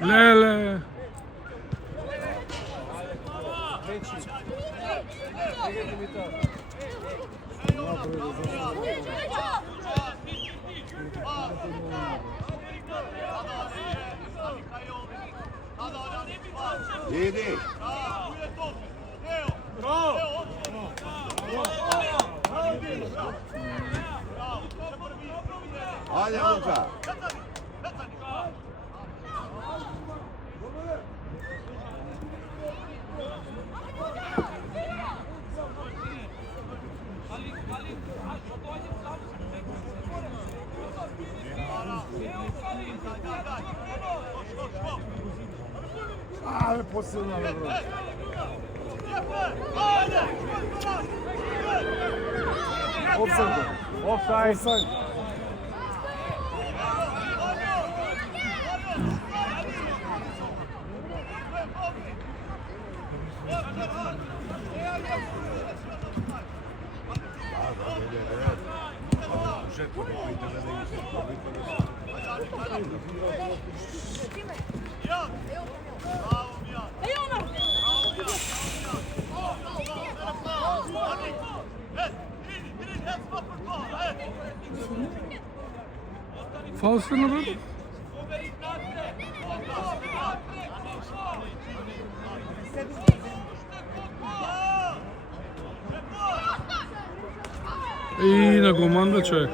Lele. Idi. Ajde, Luka. Ale posilna dobro. Offside. Offside. Faustino bak. И на команда човек.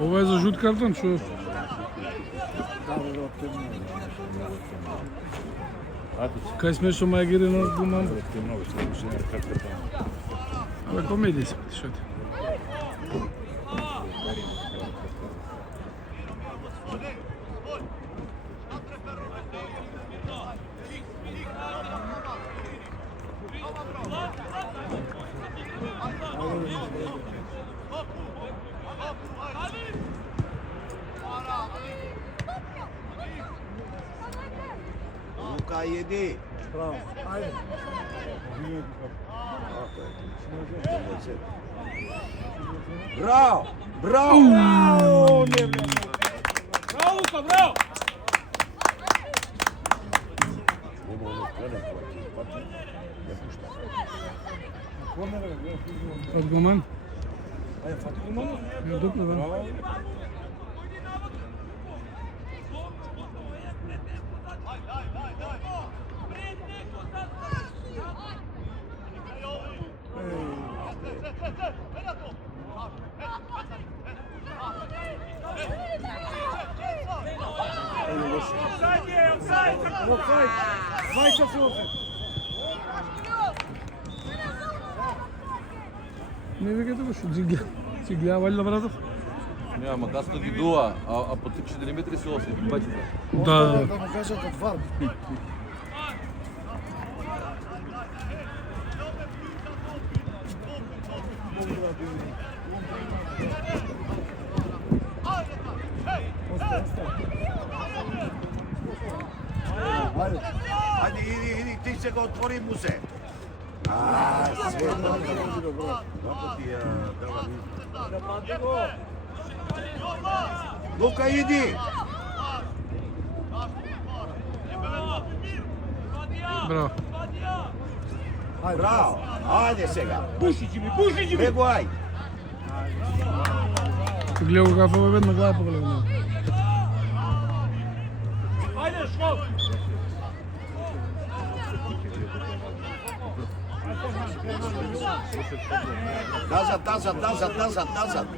Ова е за жут картон, што? Кај сме со Магери на команда? Абе, комедија се пати, што ти? Luka, idi. Bravo. Ajde. Bravo. Bravo. Bravo, Nevlja. Браво, Лука, браво! От Гоман? Ајде, фати Гоман? Ја допна, да. Offside. Вајча се офе. Не викате го, што си гледа валјда, братов? Не, ама касно ги дуа, а по 3-4 метри се оси, бачите. Да. Да му кажат од вар. Ajde, idi, ti se ga otvori mu se. Sve dobro. Kako ti je dala nizu? Luka, idi! Браво. Браво! Ајде сега! Пуши, Джими! Бего, ај! Гледа каква е веднага глава погледна. Ајде, школ! Назад!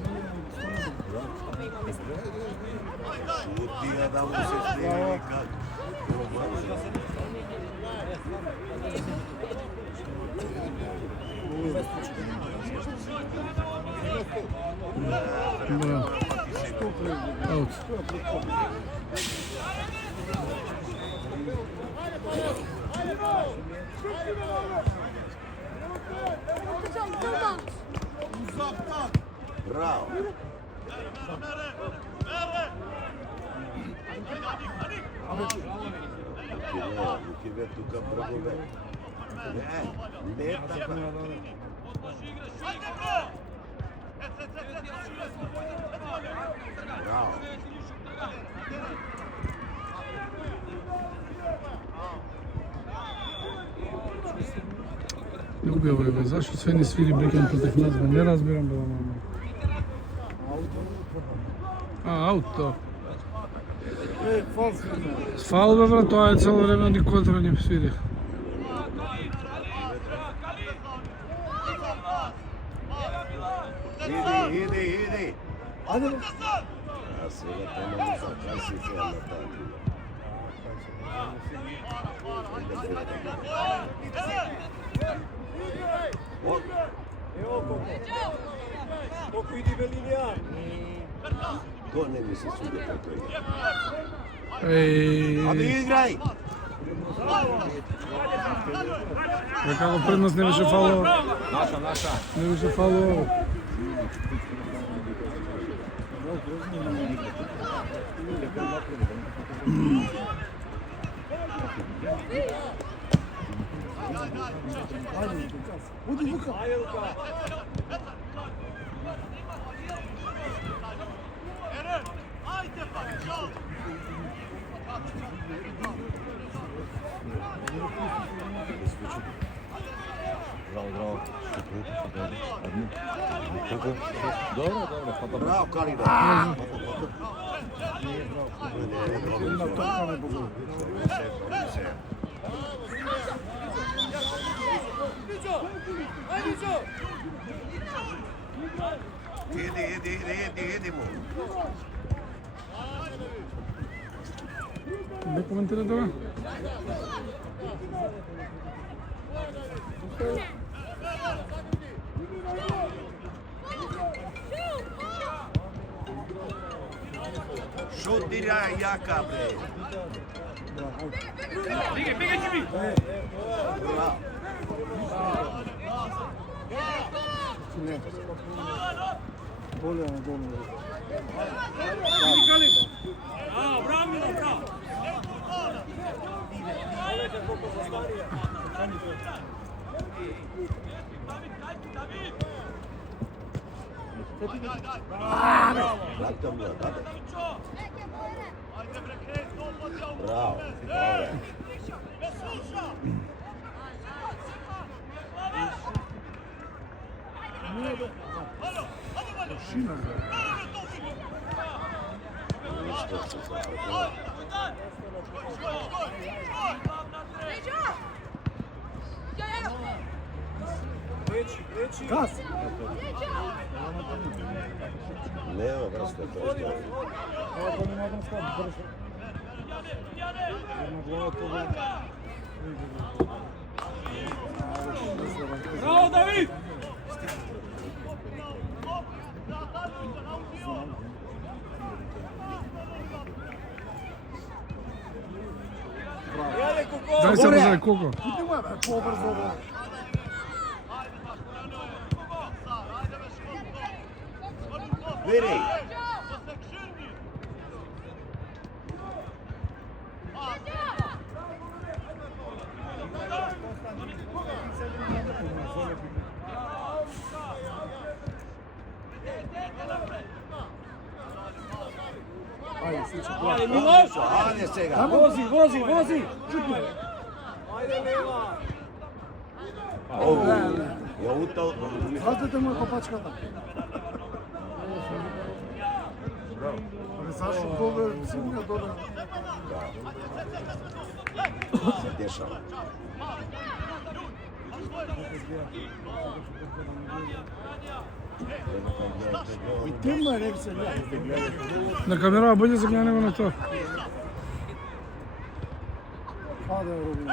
Шутија да му се сними как. Браво. Аут. Браво! Лукиве тука брагове. Не така. Браво! Не убива бе, зашто све не свири брекен против нас, бе, не разбирам бе, мама. Аут, то. Фаул бе, брат, тоа е цело време ни контра не свири. Иди! Ајде, А сега помалу закаси се на таа. ево колку. Колку иди бе линија. Тоа не ми се суди како е. Еј, Играј! бе, како пред нас не беше фаул. Наша. Не беше фаул. Буди Лука. Добро, фата. Браво, Калида! На тока не богу. Иди му! Не коментира тоа? Шут дира јака, бре! Бегај, Джими! Браво! Не. Боле на долу. Вратам ја, даде. Браво, добре. Газ! Нема врска, тоа што е. Ова го нема да скоро, брзо. Една глава тоа. Браво, Давид! Дај се бе, колко? Нема бе, побрзо бе. Вери! Ајде, сличи. Ајде, Милош! Ајде сега! Вози! Чупи! Ја утал. Вратете му копачката. Зашо доле сигурно доле. Се дешава. И темно е рек се гледа. На камера болje се гледа него на тоа. Па да роби.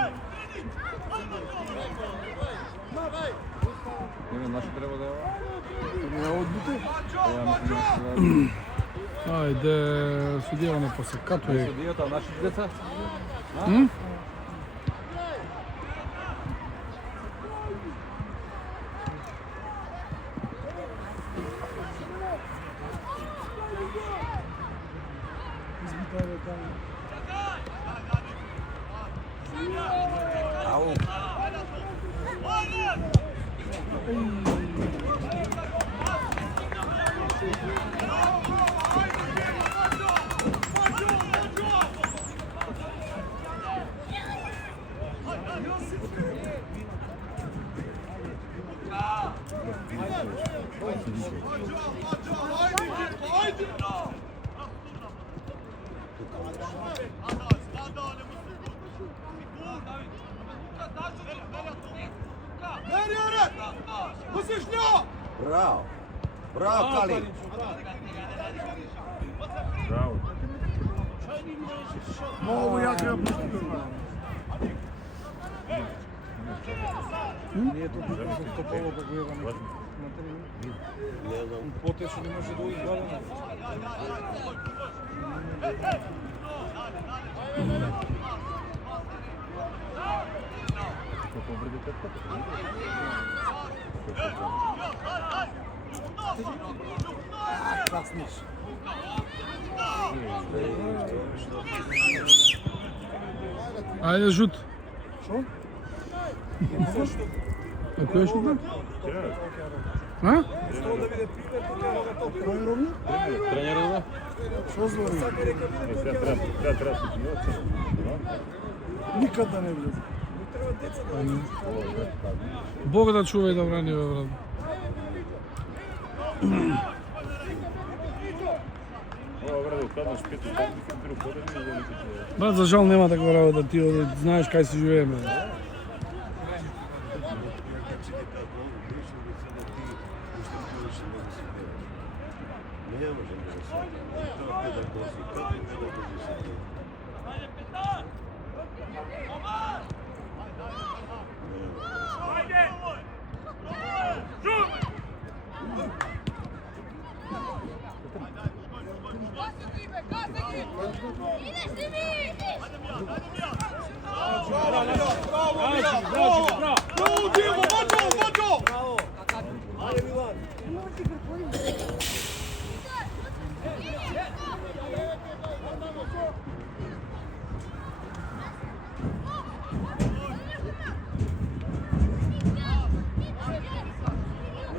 Не, наши треба да Не одбите? ја мислам да Ајде, судија не посекатуј. судијата, наши деца. Избита е таму. Ау. Браво. Браво, Кали. Многу јака ја пуштил. Ние тут со стополо да го јаваме. Потешо не може да изгледа. Касниш. Ајде жут. Шо? А кој е шутна? А? Кој роби? Тренерот да? Шо звори? Никад да не влезе. Бог да чува и да брани, бе, брат. Брат, за жал нема таква работа, ти знаеш кај си живееме. Не можем да се сватим. Тоа педагози, како и педагози се делат.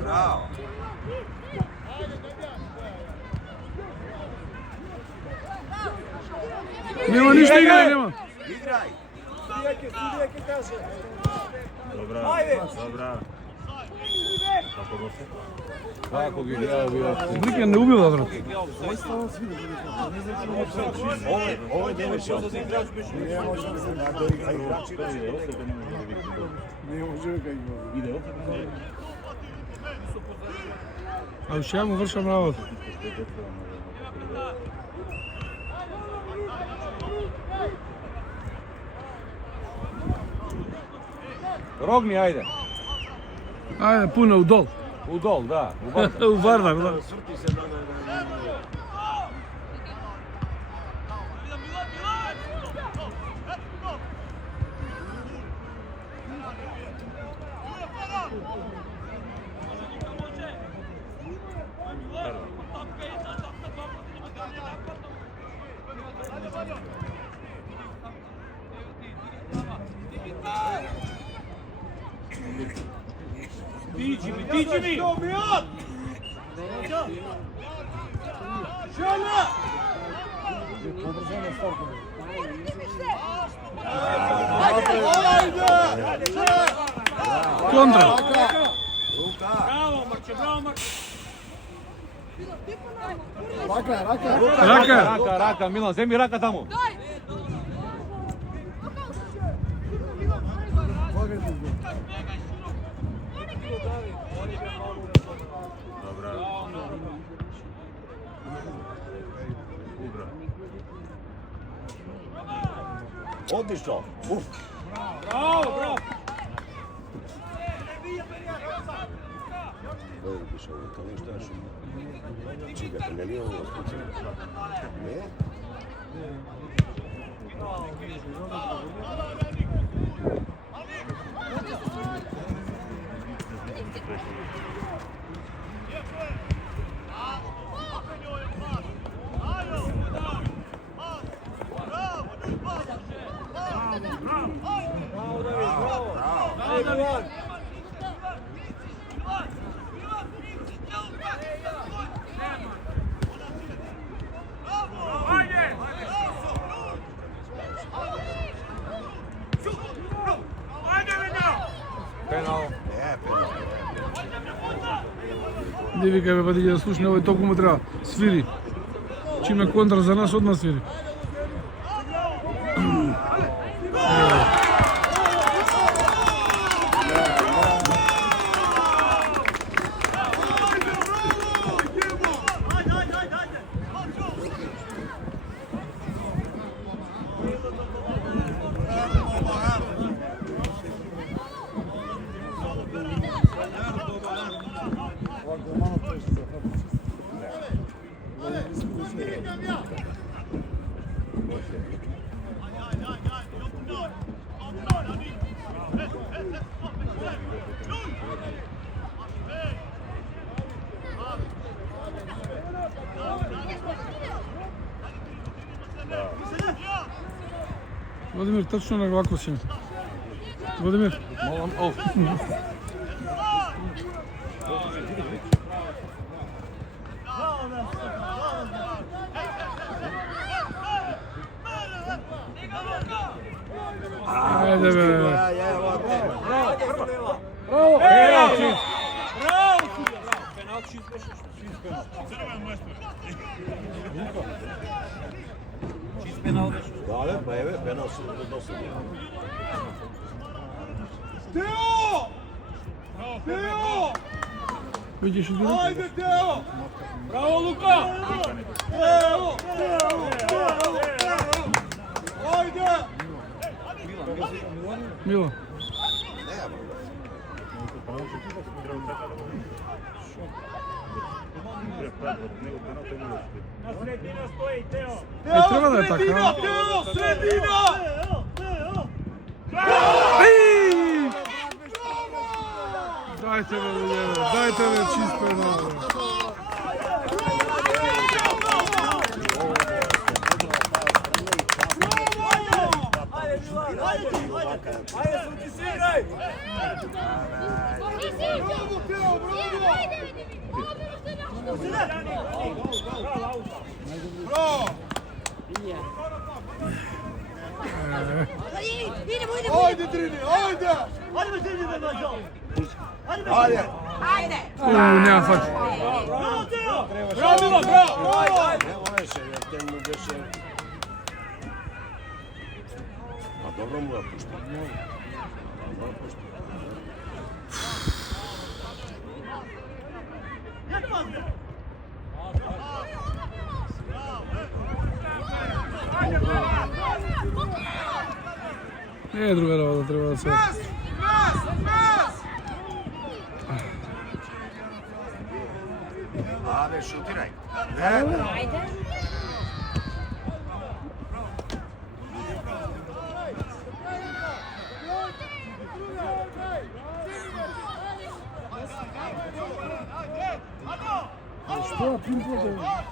Браво! Нема ништо играј, нема. Играј! Судија ќе каже. Како ги играа овие? Брикен не убива, брат. Заистава свиде. Овој не беше. Не може да се најде играчи. Не може да игра. А уште ја му вршам работа. Рогни, ајде. Ајде, пуна удол. Удол, да. Убавте. У Вардар, да. Сврти се на Dici-mi! Одржано старко. Контра. Рака. Рака, Милан, земи рака таму. Одлично. Уф. Браво! Видиш ovo, to ništa još. Čiga, ne li ovo slučaj? Ne? Пенал. Не викаме па да слушне, овој толку му треба. Свири. Чиме контра за нас, одма свири. Владимир, точно на вако си. Владимир. Молам, оф. Ајде бе. Браво! Da, pa evo, penal su dosta. Teo! Teo! Видиш ли? Ajde, Teo! Bravo, Luka! Teo! Ajde! Мило. Na sredina stoji, Teo! Treba da je tako, a? Teo! Sredina! Ej! Dajte me, Vladimir, dajte me čisto jedno. Ajde, sutisiraj! Bravo! Ajde, Trini, ajde! Ajde, Trini, da nađao! Ajde! Няма факт. Bravo, Teo! Bravo, bravo! Evo veše, jer te mu veše... A dobro mu je pušta. Dobro pušta. Не, друга работа, треба да се... Ajde, šutiraj. Ne, Što pimpo da...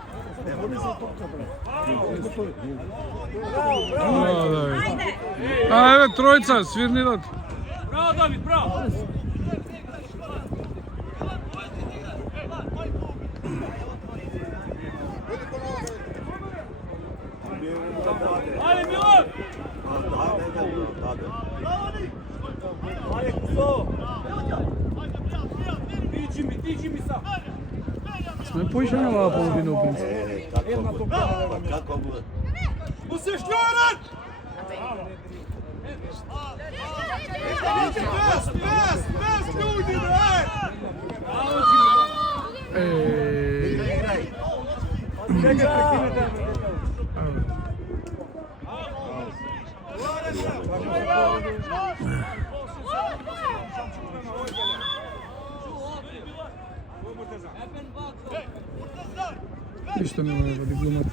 А, еве, тројца, свирнидат. Bravo, David, bravo! Ajde, Milan! Сме поише на оваа половина у принцип. Како го... Мусе Шлорен! Без ljudi, daj! Ништо нема да води глумат.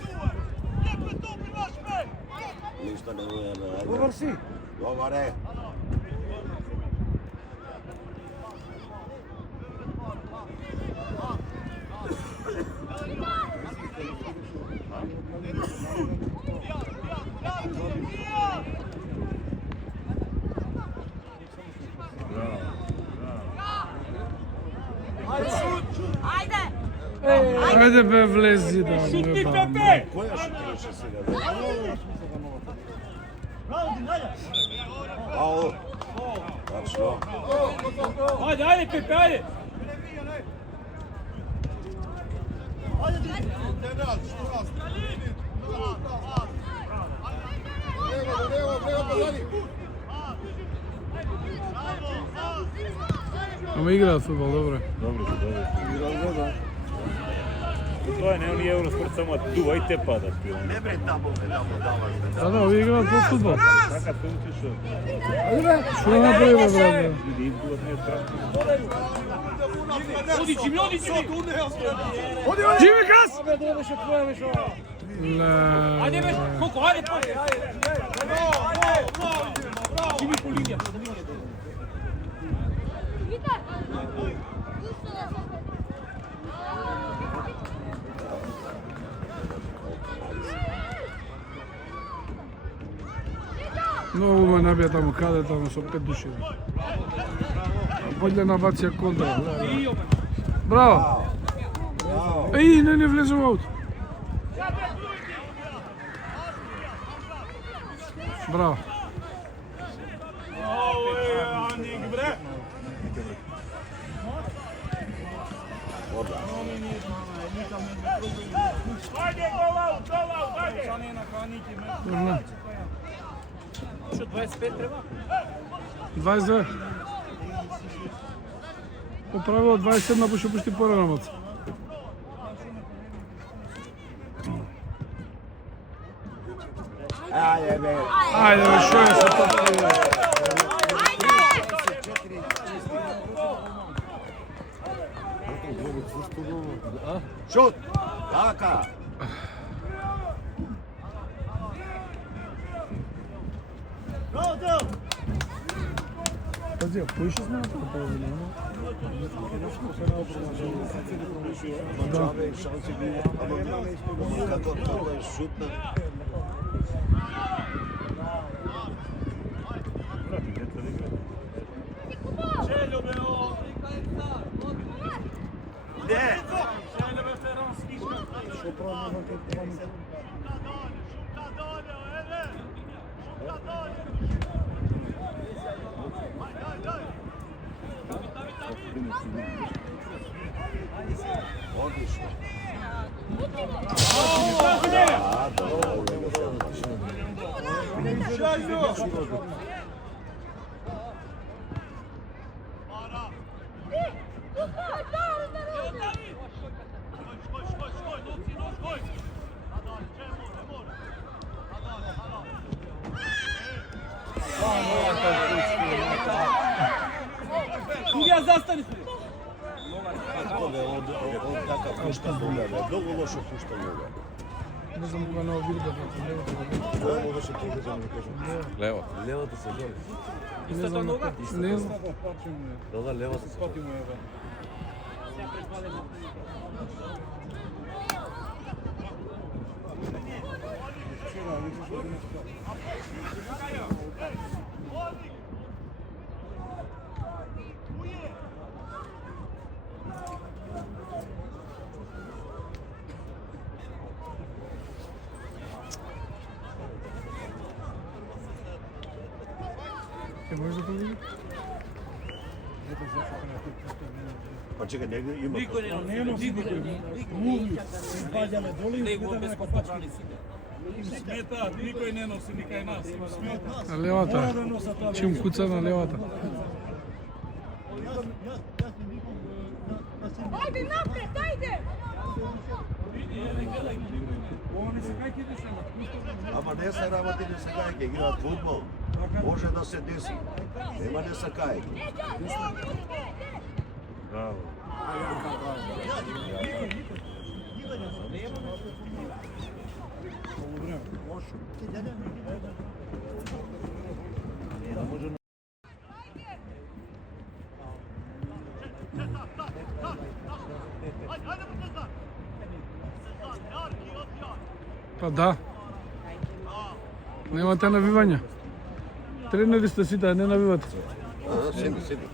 Ништо не може да... Добар си. Добар е. Ајде бе, влези да ме бам. Која шутираше сега? Ау. Тачно. Ajde, ajde, Pepe, ajde! Ама играат фудбал, добро. Тоа не е Евроспорт, само дува и те падат. Не бре тамо да му даваш. Да, да, овие играат по фудбал. Така се учи што. Што да направиме, брате? Люди изгубат не страшно. Odići mi, odići mi! Джими Кас! Абе, да беше твоја беше ова. Ajde, već, koliko, ajde, ajde! Čimi po linija. Многу ме набија таму, каде таму со 5 души. Подле набација контра. Браво! Еј, не влезе во аут. Браво. Добро. Što, 25 treba? 22. По правило 27 беше пушти порано. Ајде бе. Ајде бе, шо е се тоа? Шут. Така. Пази, поише сме на тоа половина. Чабе, шанси биле. Како тоа е шутна. Не! Одлично. Судија, застани се! Он така пушта нога, многу лошо пушта нога. Не знам кога на овир да прати. Тоа беше погазано да кажам. Лево. Левата се жали. Истата нога? Не знам. Да, левата се. Ќе може да види? Па чекай, него има. Не носи никој. Муви, паѓаме доли и гледаме како пачки. Смета, никој не носи никај нас. Смета. На Мора левата. да носат тоа. Чим куца на левата. Ajde napred, ajde! Ама не се работи не се кајке, играат фудбал. Може да се деси. Нема не се кајке. Браво. Па да. Немате навивања. Тренери сте сите, а не навивате. Седи, седи.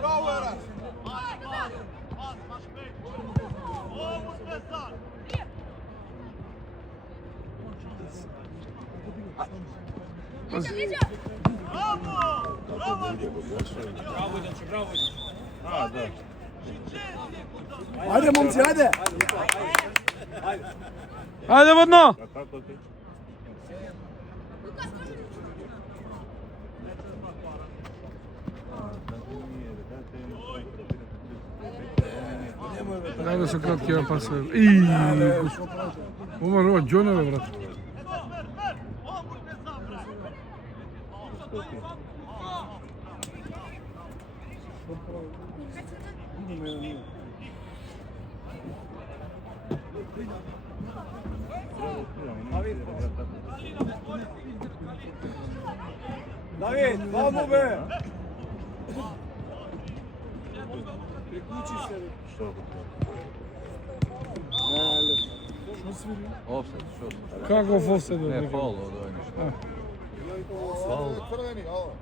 Bravo Eras! А, да. Ајде, момци, ајде! Ајде во дно! А како ти? Дајме со краткиве пасови. Ова нова џоневе, брат. Давид, вамо бе! Приклучи се. Што го Што свири? Офсет, што? Каков офсет Не, бе? фол од овој нешто. Crveni, alo.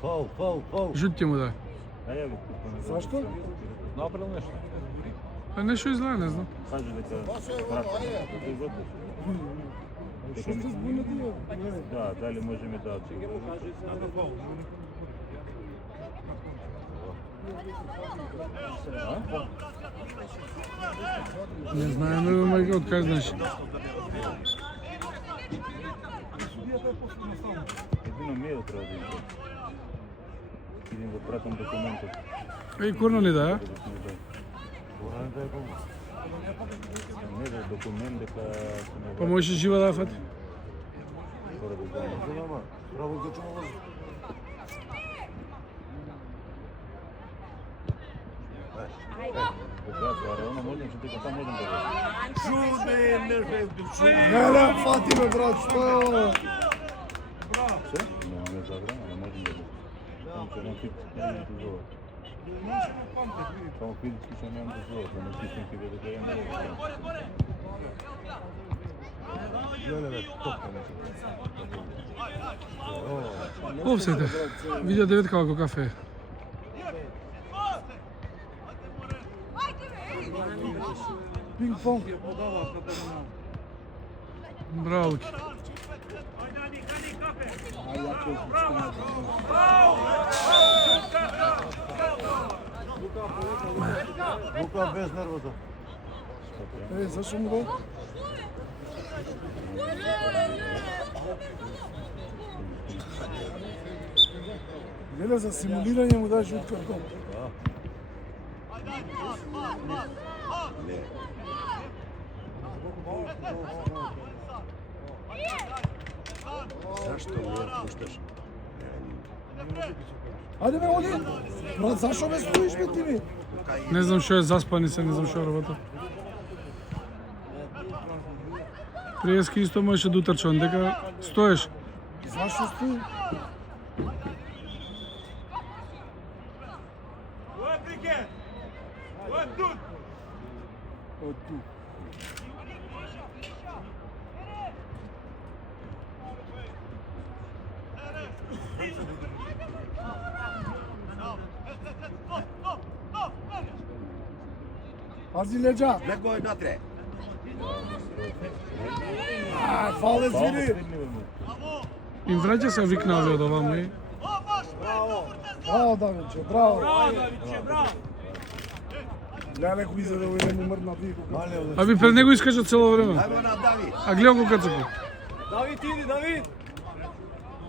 Фол, фол, фол. Жут ќе му дај. А ја го купам. Зашто? Направил нешто. А нешто изгледа, не знам. Каже дека брат, тој готов. Што сте збунети? Да, дали можеме да Не знаеме, мајка, од кај знаеш. Едино мејл треба да идем. Идем да пратам документот. Еј, корна ли да, ја? Не да документ дека Па можеш жива да ја фати? мора да знам. Право да чува. Кога стварно можем што дека таму можем да го. Чуде, нервно. Еле, фати ме, брат, што е ова? Се? Не забрана, не можем да го. Само че не фит, не дозвола. Само физички што немам дозвола, да не пишам ти дека имам дозвола. Офсете. Видео деветка како кафе. Пинг-понг. Браво, Ки. Лука без нервоза. Е, зашо му дај? Гледа, за симулирање му дај жут картон. Не. Зашто му ја пушташ? Ајде бе, оди! Брат, зашо ме стоиш бе ти ми? Не знам што е заспани се, не знам што работа. Приески исто можеше да утрча, он дека стоеш. Зашо стои? Од ту. Пази леđa. Него е натре. Фале звини. Им враќа се викнали од оваму и Браво, Давиче, браво. Леле кој за да ујде му мрдна ти. а би пред него искача цело време. Ајмо на Давид. А гледа го кацако.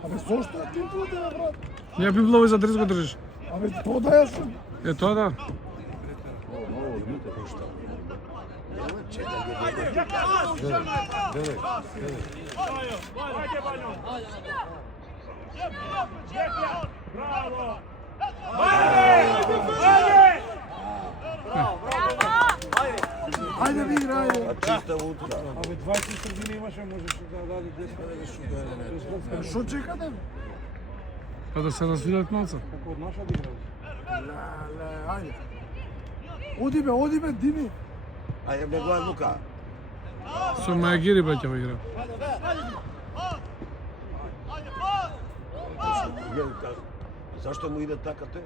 Абе, зошто ти туде, брат? Ја би било за 30 го држиш. Абе, то да јас сум. Е тоа да. Ајде ви играј. Чиста утра. Абе, 20 средини имаше, можеше да даде 10. Шо чекате? Па да се развилат малца. Како од наша да играат. Леле, ајде. Оди бе, Дими. Ајде, него е Лука. Со Мајгири баќа во игра. Зашто му иде така те?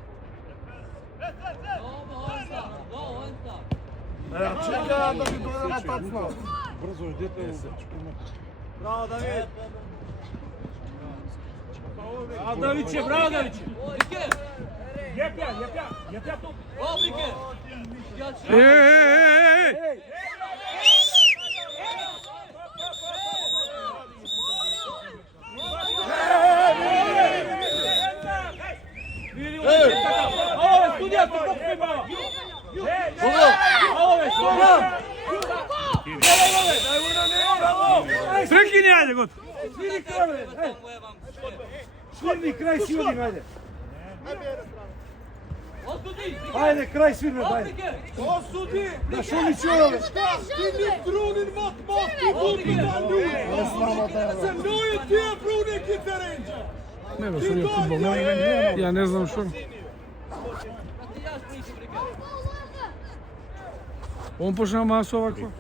Чека да ми дојде на тацна. Брзо, дете. Браво, Давид! Давиче, браво, Давиче! Јапја тук! Еј! Ovo, studija, kako ima? Прекини, ајде гот. Свирни крај свирни, ајде. Ајде, крај свирни, ајде. Осуди! Да шо ли чуваме? Ти трунин мот ти бути на луѓе! Се ној тие бруни ки теренџа! Не бе, со фудбал. Ја не знам што. Он почна масо овакво.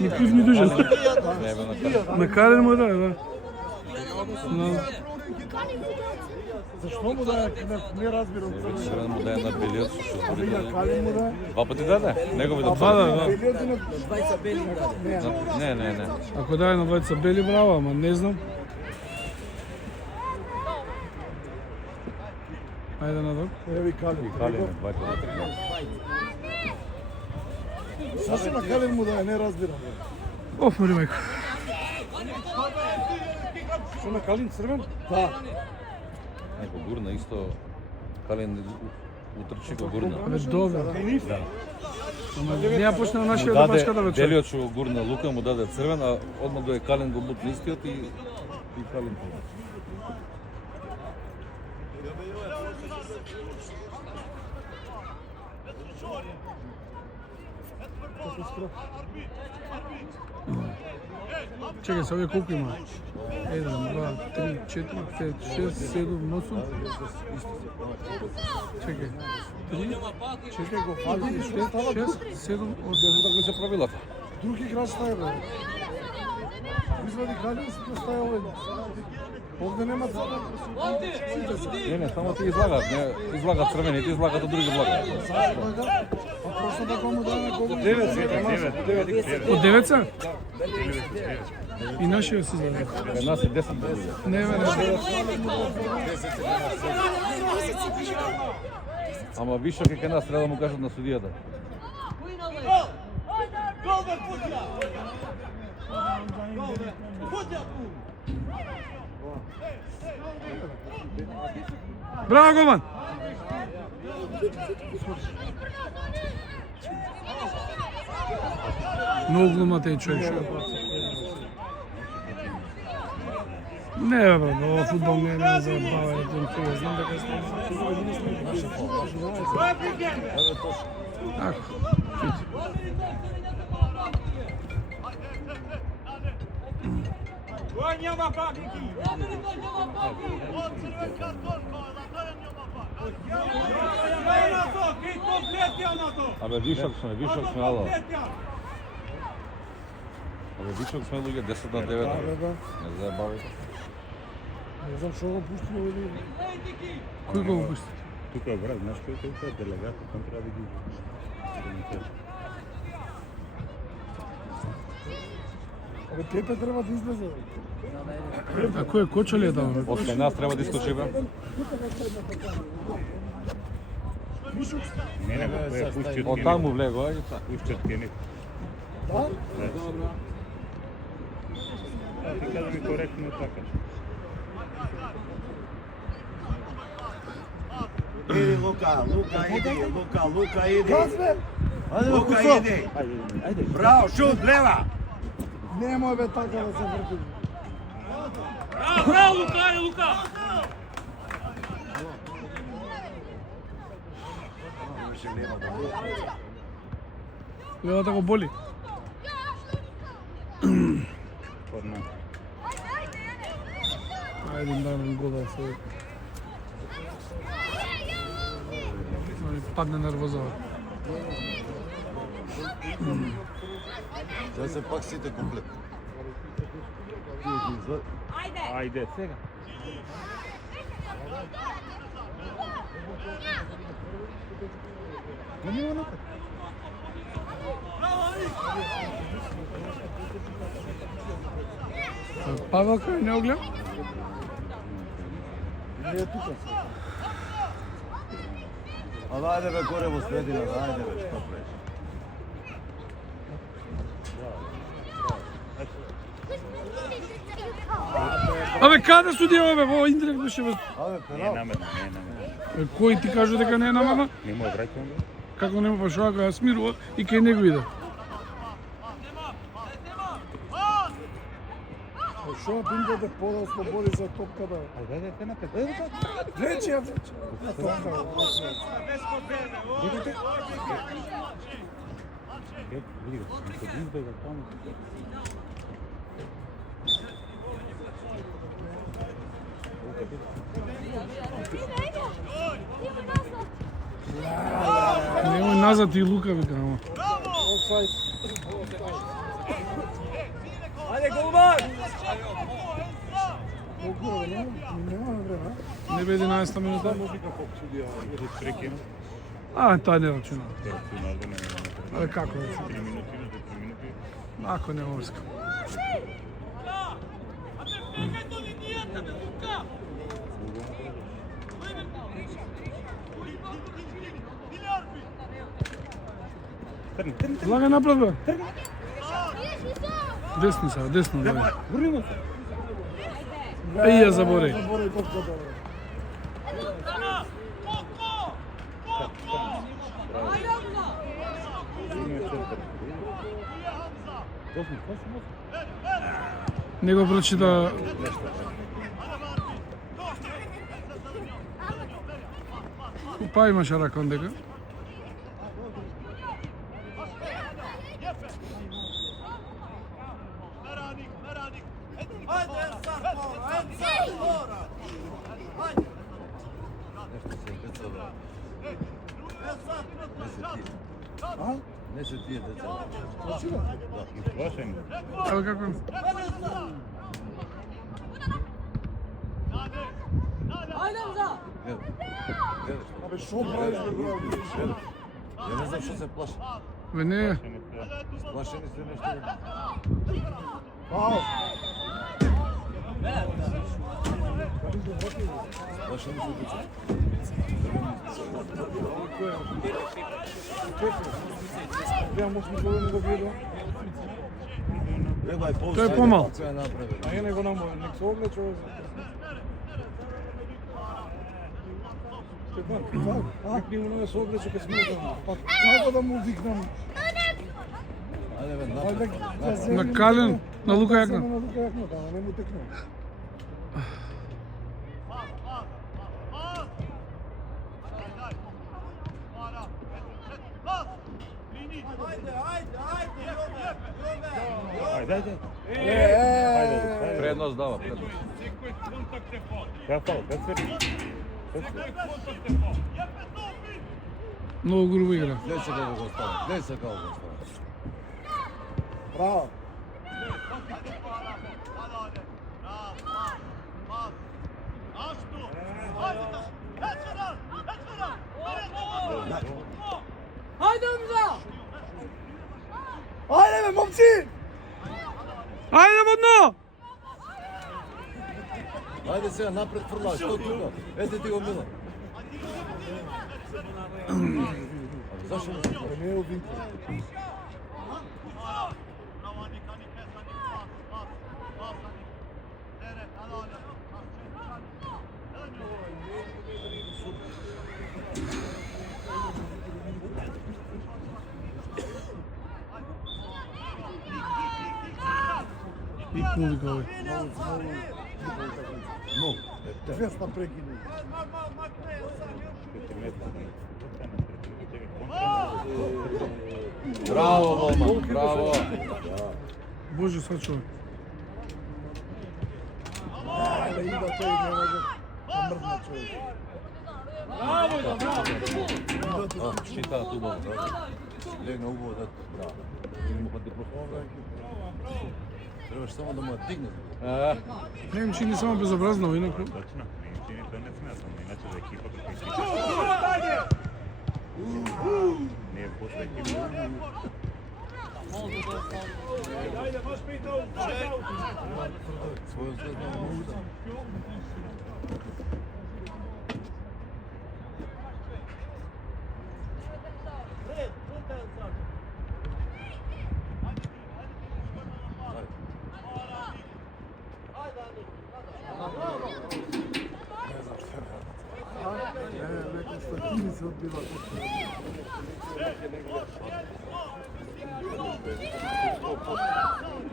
Ни крив ни дужен. На каден му да, да. Зашто му да не разбирам? Црвен му даде на белиот со што збори. Кали му да? Два пати даде? Негови да Па да, да. Не. Ако дај на двајца бели, браво, ама не знам. Ајде надолу. Еви Кали. Кали на два пати. Зашто на Кали му да не разбирам? Оф, мори мајко. Шо на Калин црвен? Да. Него гурна исто Калин утрчи го гурна. Абе, добро. Ама не ја почна на нашиот да бачка да вечер. Белиот што го гурна Лука му даде црвен, а одма дое Калин го бутна истиот и Калин. Чекај, се овие колку има? 1, 2, 3, 4, 5, 6, 7, 8. Чекај. 3, Чекај го фали. 5, 6, 7, 8. Така се правилата. Друг играч стаја бе. Извади Калин си постави овој. Овде нема црвен. Не, само ти излагат, не излагат црвените, излагат од други влагат. А просто да му даде гол. 9. Од 9 са? И нашиот се изгледа. Нас е 10 години. Не, бе, не. Ама виш што кај нас треба да му кажат на судијата. Гол бе Путја! Путја! Браво, голман! Многу глуматен човек што. Не, бе, брат, ова фудбал не е за бавање, тоа знам дека Ако, чути. Ой, няма пак, Ники! Абе вишок сме, ало. Абе вишок сме луѓе 10 на 9. Не заебавај. Не знам што го пусти овие. Кој го пусти? Тука, брат, знаеш кој е тоа делегат, он треба да ги... Абе, Пепе треба да излезе. А кој е Кочо ли е таму? Од нас треба да искочиме. Не, кој е пушти од Од таму влего, ајде та. Пушти од Кенет. Да? Ти кажа ми коректно така. Иди, Лука, иди, Лука, иди. Газбе! Лука, иди. Браво, шут, лева. Немој бе така да се врти. Браво, Лука, ајде, Лука! Левата го боли. Корна. Ајде им дам гол да се... Падне нервозава. Сега се пак сите комплет. Ајде, сега. Павел кај не огледам? Не е тука. А ајде бе горе во средина, ајде бе, што преш. Абе, каде судија бе? Во индиректно ше бе. Абе, Не е пенал. намерно, не е намерно. Бе, кој ти кажу дека не е намерно? Не му враќам бе. Како нема па шо ја смирува и кај него иде. Шо бинде да подослободи за топка да. Ајде, те напред. Влечи ја, влечи. Топка. Види го, се близо да таму. Немој назад и Лука вика, ама. Офсайд. Ајде, голман! Колку е, нема време. Не бе 11 минута. Прекина. А, тоа не рачуна. Финал да не. Абе, како рачуна? 3 минути, до 3 минути. Ако не врска. Лагај напред бе. Десно сега, десно, давај. Еј, ја заборей. Заборей топка да. Не го прочита. Па имаше ракон дека. Не се тие деца. Плашен. Абе како? Абе шо правиш бе брат? Ја не знам што се плаши. Бе не. Плашени се нешто. Ау. Плашени се деца. Ја може никога не го гледам. Гледај пол. Тој е помал. Тоа е направено. А ја не го намоја, нек се облече овој. Как не му се облече кај смртам? Па како да му викнам? Ајде бе, Ајде напред. да земе. На Кален, на Лука Јакна. На Лука Јакна, да, не му текнам. Ајде, ајде. Е, Предност дава, предност. Ја фал, да свери. Многу грубо игра. Гледај се како го ставам. Гледај се како го ставам. браво. Hajde, Omza! Ajde me, momci! Ајде во дно! Ajde сега напред фрлаш, што тука? Ете ти го Милан. Зашо Не е обид. Пикну вика овој. Веста прекину. Браво, Волман, браво. Боже, сачувај. Ajde, ida to i ne može da mrdne čovjek. Чита ту бол. легна убаво да. Требаш само да му ја дигнеш. Не им чини само безобразно, инаку. Точно, не то не смятам, иначе за екипа како екипа. Не е после екипа. Својот злед да му уда. Neka statinica odbila to.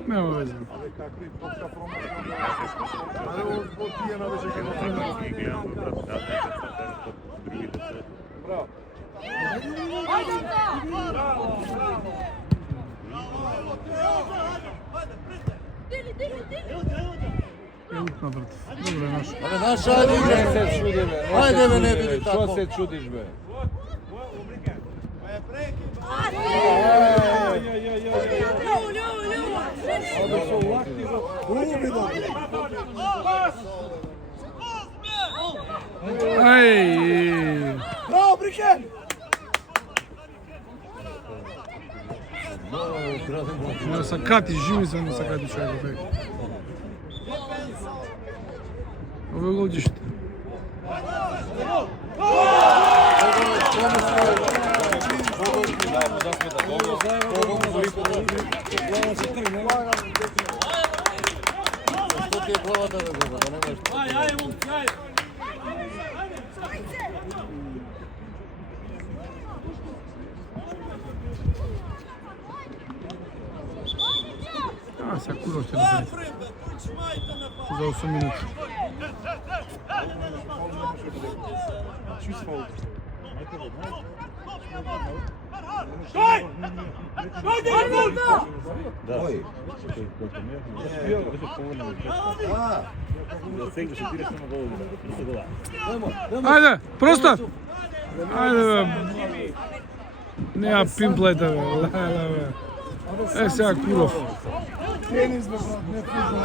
Нема везе. Kakvi potka promašena. Ali ovo zbog pijena više kad ne treba. И гледам брат, да, другите се. Bravo. Hajde, Omza! Dili, dili, dili! Е укна брат. Добро е наш. Абе, наш, ајде играј. Се чуди бе. Ајде бе, не биди Што тако. се чудиш бе? Ај! Bravo, Briken! Не са кати, жими се не са кати човек. Ове голдиште. Што ти е главата да го да немаш? Ajde, ajde, momci, ajde. А, сега курва ще направи. За 8 минути. Staj! Hajde, Omza! Кој? Да сега ще тираш само гол. Да се гола. Ајде, простав! Ајде бе. Нема пимплета бе. Леле бе. Е сега Куров. Tenis me, brat, ne futbol.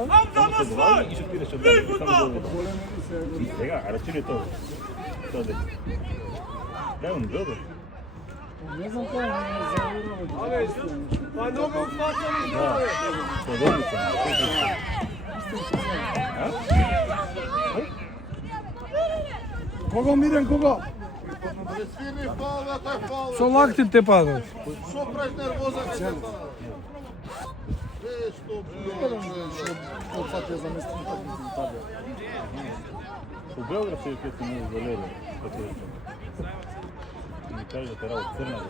Omza, ma svoj! И ще тираш от Бий футбол! Сега, рачини то. Тоа да. Да, он добро. Ne znam ko je zavirao. Pa noga u facu mi zove! Тоа добро сам. Koga Mirjan, koga? Со лактите падат. Od sad je zamestio takvim Italija. У Белград се ќе се не залере. Како ми каже тера од црна до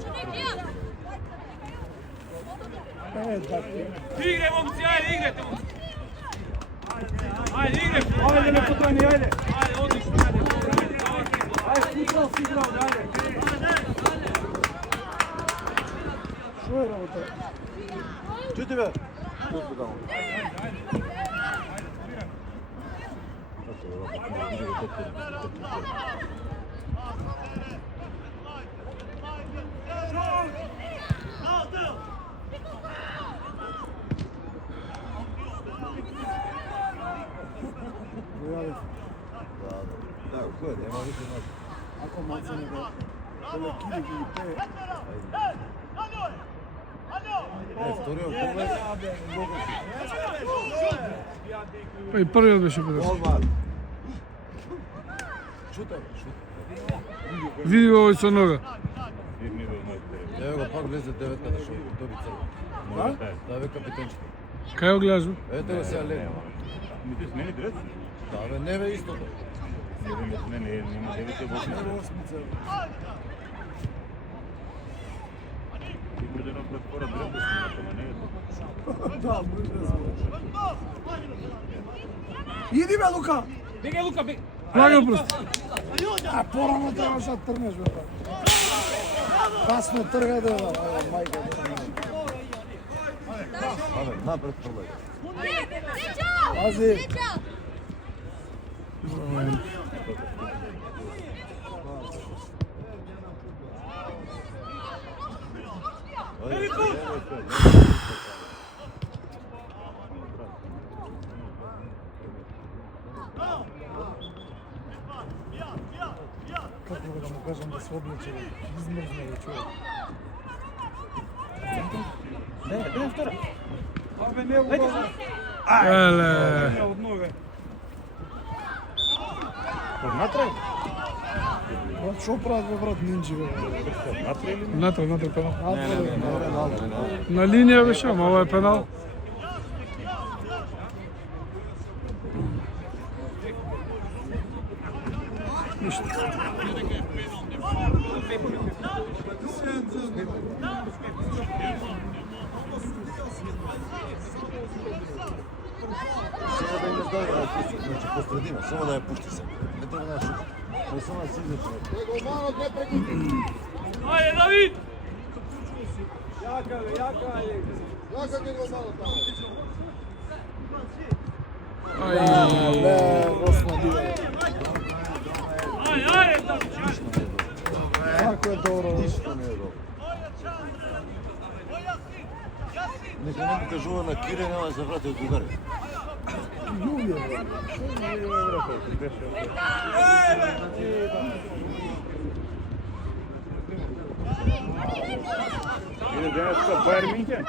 Igre, momci, ajde, igrajte, momci! Ajde, igrajte! Ajde, ne potrani, ajde! Ajde, odlično, ajde! Ajde, futsal si igrao, ajde! Što je rabota? Čuti be! прави. Да, кој нема више на. Ако малце не го. Теле киди ги пее. Вториот поглед. Па и првиот беше подеш. Голман. Види го овој со нога. Ево го пак влезе деветката шо доби црвен. Да? Да, бе капитенче. Кај го гледаш? Ето го сега лево. Ми ти смени дрес? Да, бе, не бе истото. Не, нема девете босни. Осмица. Ти може да направи пора дрес да снимат, ама не е тоа. Да, иди бе, Лука! Бегај, Лука, бегај. Плагал просто. А порано требаше да трнеш, бе. Касно трга да мајка. Абе, напред поглед. Пази! Како да му кажам да се облече, измрзне бе човек. Еле. Од нога. Натрай? Брат, шо прават бе, брат, нинджи бе? Натрай или не? Натре пенал. Натрай. На линија беше, ама ова е пенал. Сега да им не даде да пусти, значи по средина, само да ја пусти се. Не треба да ја шука. Не само да се излече. Ајде, Давид! Ле, Осман дига. Ајде, Давид! Како е добро. Ништо не е добро. Нека не му кажува на Кире, нема да се врати од Бугарија. Јулија, бе. Иде денес са Байер Минхен.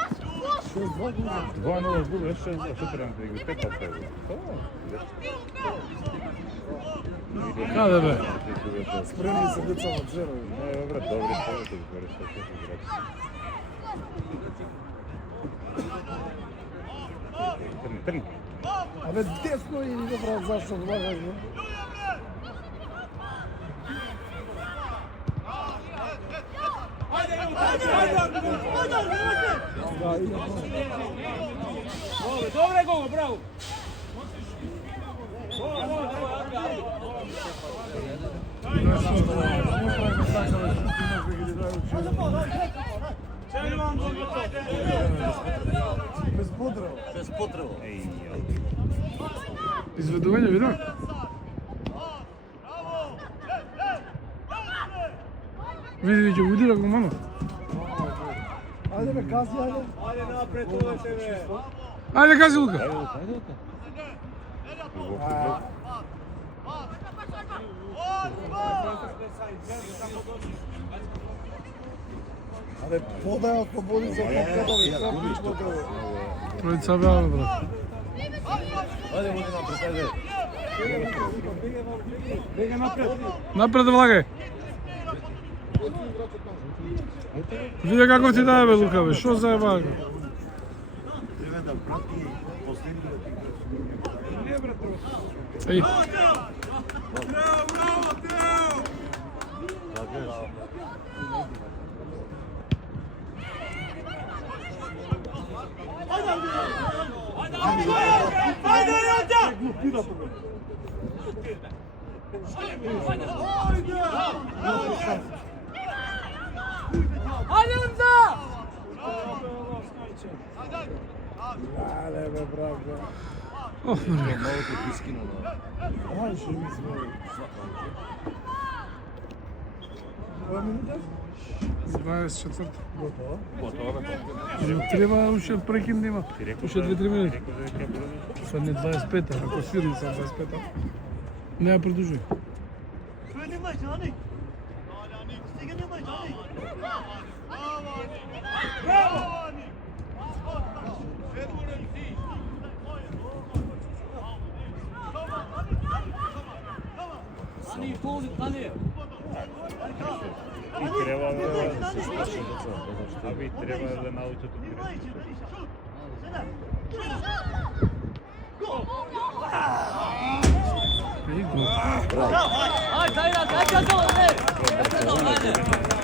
6-2 година. 2-0 гол, веш што треба да ги пекат сега. Каде бе? Спремни се деца во джерови. Не, брат, добри повеќе ги говориш што ќе играат. Трни. Абе, десно и не брат, зашто влагаш, бе? Да, иде. Добре, Гого, браво! Без подрево. Без потреба. Изведување, видам. Види, ќе го удира го мано. Ајде бе, кази, ајде. Ајде напред, одете, бе! Ајде, кажи Лука. Абе, подај од пободи за топката, бе, треба пичко да бе. Тројца беа, брат. Ајде, води напред, ајде. Бегај напред! Напред влагај. Види како ти дае бе Лука бе, шо заебава го? Треба да прати последните Еј, Ајде, Јота! Ајде, Умза! Леле, бе, брат, бе. ох, маре. Много те пискино на... Ај, ше ми се, бе. Која минута? 24. Готово. Готово бе. Треба уште прекин да има. Уште 2-3 минути. Реков дека продолжи. Sad не 25-та, ако свири sad 25-та. Не ја продолжи. Ani, poli, ani. И треба да се спаси. Аби треба да научат од грешките. Ей, гол. Ajde, ajde, ajde, ajde, ajde.